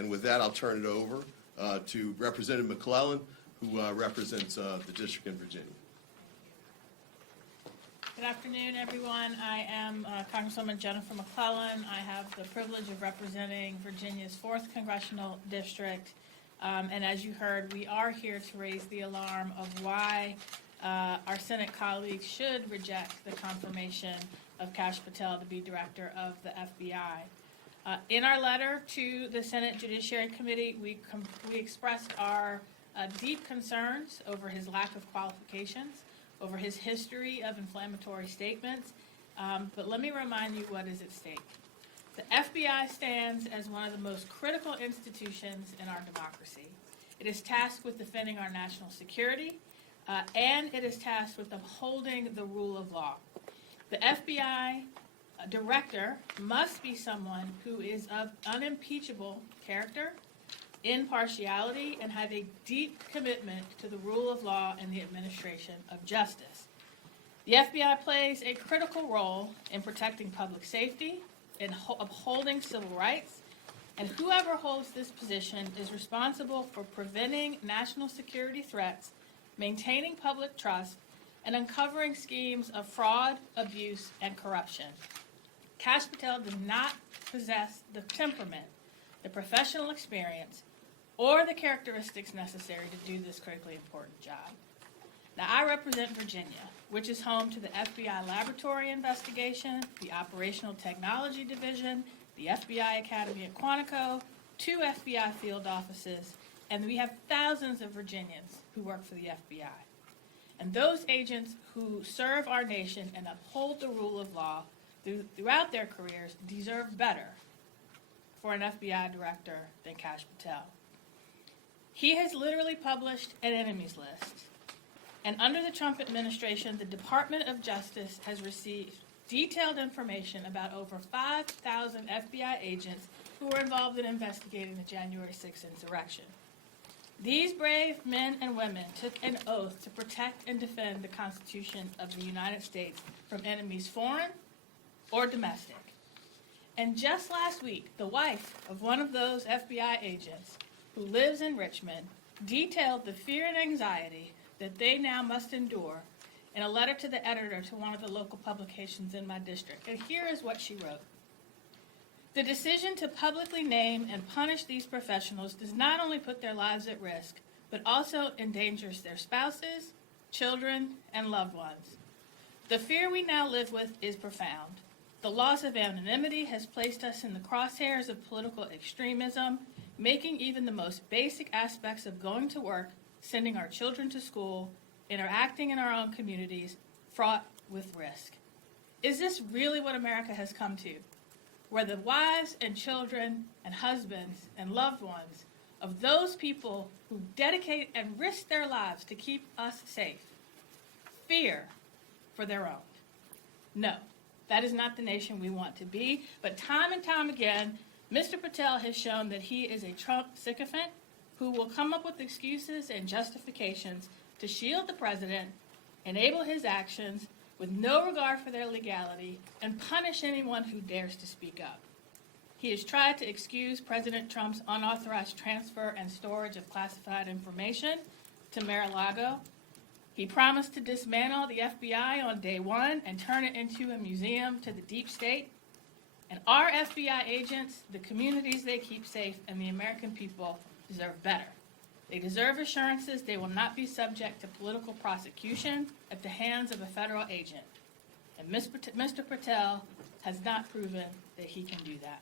And with that, I'll turn it over to Representative McClellan, who represents the district in Virginia. Good afternoon, everyone. I am Congresswoman Jennifer McClellan. I have the privilege of representing Virginia's 4th Congressional District. And as you heard, we are here to raise the alarm of why our Senate colleagues should reject the confirmation of Kash Patel to be director of the FBI. In our letter to the Senate Judiciary Committee, we expressed our deep concerns over his lack of qualifications, over his history of inflammatory statements. But let me remind you what is at stake. The FBI stands as one of the most critical institutions in our democracy. It is tasked with defending our national security, and it is tasked with upholding the rule of law. The FBI director must be someone who is of unimpeachable character, impartiality, and have a deep commitment to the rule of law and the administration of justice. The FBI plays a critical role in protecting public safety, in upholding civil rights, and whoever holds this position is responsible for preventing national security threats, maintaining public trust, and uncovering schemes of fraud, abuse, and corruption. Kash Patel does not possess the temperament, the professional experience, or the characteristics necessary to do this critically important job. Now, I represent Virginia, which is home to the FBI Laboratory Investigation, the Operational Technology Division, the FBI Academy at Quantico, 2 FBI field offices, and we have thousands of Virginians who work for the FBI. And those agents who serve our nation and uphold the rule of law throughout their careers deserve better for an FBI director than Kash Patel. He has literally published an enemies list. And under the Trump administration, the Department of Justice has received detailed information about over 5,000 FBI agents who were involved in investigating the January 6th insurrection. These brave men and women took an oath to protect and defend the Constitution of the United States from enemies foreign or domestic. And just last week, the wife of one of those FBI agents, who lives in Richmond, detailed the fear and anxiety that they now must endure in a letter to the editor to one of the local publications in my district. And here is what she wrote. The decision to publicly name and punish these professionals does not only put their lives at risk, but also endangers their spouses, children, and loved ones. The fear we now live with is profound. The loss of anonymity has placed us in the crosshairs of political extremism, making even the most basic aspects of going to work, sending our children to school, interacting in our own communities, fraught with risk. Is this really what America has come to? Where the wives and children and husbands and loved ones of those people who dedicate and risk their lives to keep us safe fear for their own? No, that is not the nation we want to be. But time and time again, Mr. Patel has shown that he is a Trump sycophant who will come up with excuses and justifications to shield the president, enable his actions with no regard for their legality, and punish anyone who dares to speak up. He has tried to excuse President Trump's unauthorized transfer and storage of classified information to Mar-a-Lago. He promised to dismantle the FBI on day one and turn it into a museum to the deep state. And our FBI agents, the communities they keep safe, and the American people deserve better. They deserve assurances they will not be subject to political prosecution at the hands of a federal agent. And Mr. Patel has not proven that he can do that.